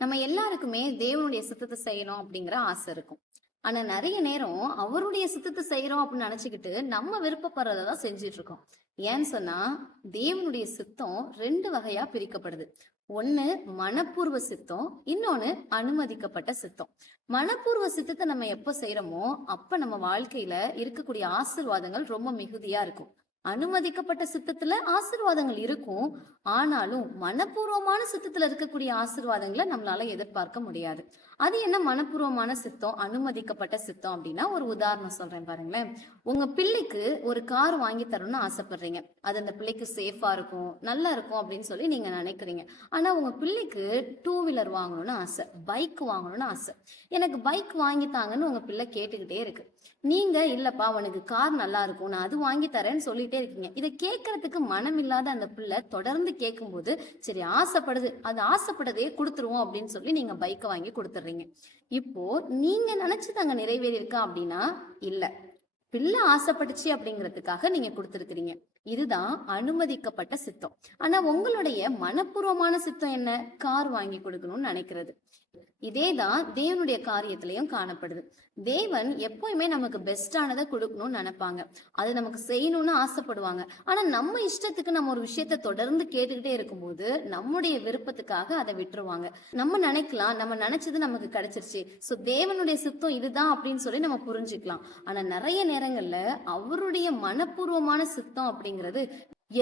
நம்ம எல்லாருக்குமே தேவனுடைய சித்தத்தை செய்யணும் அப்படிங்கிற ஆசை இருக்கும். ஆனா நிறைய நேரம் அவருடைய சித்தத்தை செய்யறோம் அப்படின்னு நினைச்சுக்கிட்டு நம்ம விருப்பப்படுறதை தான் செஞ்சுட்டு இருக்கோம். ஏன்னு சொன்னா தேவனுடைய சித்தம் 2 வகையா பிரிக்கப்படுது. ஒண்ணு மனப்பூர்வ சித்தம், இன்னொன்னு அனுமதிக்கப்பட்ட சித்தம். மனப்பூர்வ சித்தத்தை நம்ம எப்ப செய்யறோமோ அப்ப நம்ம வாழ்க்கையில இருக்கக்கூடிய ஆசீர்வாதங்கள் ரொம்ப மிகுதியா இருக்கும். அனுமதிக்கப்பட்ட சித்தத்துல ஆசீர்வாதங்கள் இருக்கும். ஆனாலும் மனப்பூர்வமான சித்தத்துல இருக்கக்கூடிய ஆசீர்வாதங்களை நம்மளால எதிர்பார்க்க முடியாது. அது என்ன மனப்பூர்வமான சித்தம், அனுமதிக்கப்பட்ட சித்தம் அப்படின்னா, ஒரு உதாரணம் சொல்றேன் பாருங்களேன். உங்க பிள்ளைக்கு ஒரு கார் வாங்கி தரணும்னு ஆசைப்படுறீங்க. அது அந்த பிள்ளைக்கு சேஃபா இருக்கும், நல்லா இருக்கும் அப்படின்னு சொல்லி நீங்க நினைக்கிறீங்க. ஆனா உங்க பிள்ளைக்கு 2 வீலர் வாங்கணும்னு ஆசை, பைக் வாங்கணும்னு ஆசை. எனக்கு பைக் வாங்கி தாங்கன்னு உங்க பிள்ளை கேட்டுக்கிட்டே இருக்கு. நீங்க இல்லப்பா உனக்கு கார் நல்லா இருக்கும், நான் அது வாங்கி தரேன்னு சொல்லிட்டே இருக்கீங்க. இதை கேட்கறதுக்கு மனம் இல்லாத அந்த பிள்ளை தொடர்ந்து கேட்கும்போது, சரி ஆசைப்படுது, அது ஆசைப்பட்டதே கொடுத்துருவோம் அப்படின்னு சொல்லி நீங்க பைக்கை வாங்கி கொடுத்துடுறீங்க. இப்போ நீங்க நினைச்சது அங்க நிறைவேறி இருக்கா அப்படின்னா இல்ல, பிள்ளை ஆசைப்பட்டுச்சு அப்படிங்கிறதுக்காக நீங்க கொடுத்துருக்கிறீங்க. இதுதான் அனுமதிக்கப்பட்ட சித்தம். ஆனா உங்களுடைய மனப்பூர்வமான சித்தம் என்ன? கார் வாங்கி கொடுக்கணும்னு நினைக்கிறது. இதேதான் தேவனுடைய காரியத்திலையும் காணப்படுது. தேவன் எப்பவுமே நமக்கு பெஸ்டானதை கொடுக்கணும்னு நினைப்பாங்க. அது நமக்கு செய்யணும்னு ஆசைப்படுவாங்க. ஆனா நம்ம இஷ்டத்துக்கு நம்ம ஒரு விஷயத்த தொடர்ந்து கேட்டுக்கிட்டே இருக்கும்போது நம்முடைய விருப்பத்துக்காக அதை விட்டுருவாங்க. நம்ம நினைக்கலாம் நம்ம நினைச்சது நமக்கு கிடைச்சிருச்சு, சோ தேவனுடைய சித்தம் இதுதான் அப்படின்னு சொல்லி நம்ம புரிஞ்சுக்கலாம். ஆனா நிறைய நேரங்கள்ல அவருடைய மனப்பூர்வமான சித்தம் அப்படிங்கிறது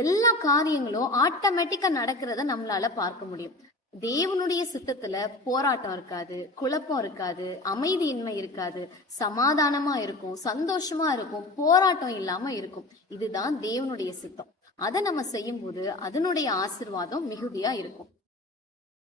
எல்லா காரியங்களும் ஆட்டோமேட்டிக்கா நடக்கிறத நம்மளால பார்க்க முடியும். தேவனுடைய சித்தத்துல போராட்டம் இருக்காது, குழப்பம் இருக்காது, அமைதியின்மை இருக்காது, சமாதானமா இருக்கும், சந்தோஷமா இருக்கும், போராட்டம் இல்லாம இருக்கும். இதுதான் தேவனுடைய சித்தம். அதை நம்ம செய்யும் போது அதனுடைய ஆசீர்வாதம் மிகுதியா இருக்கும்.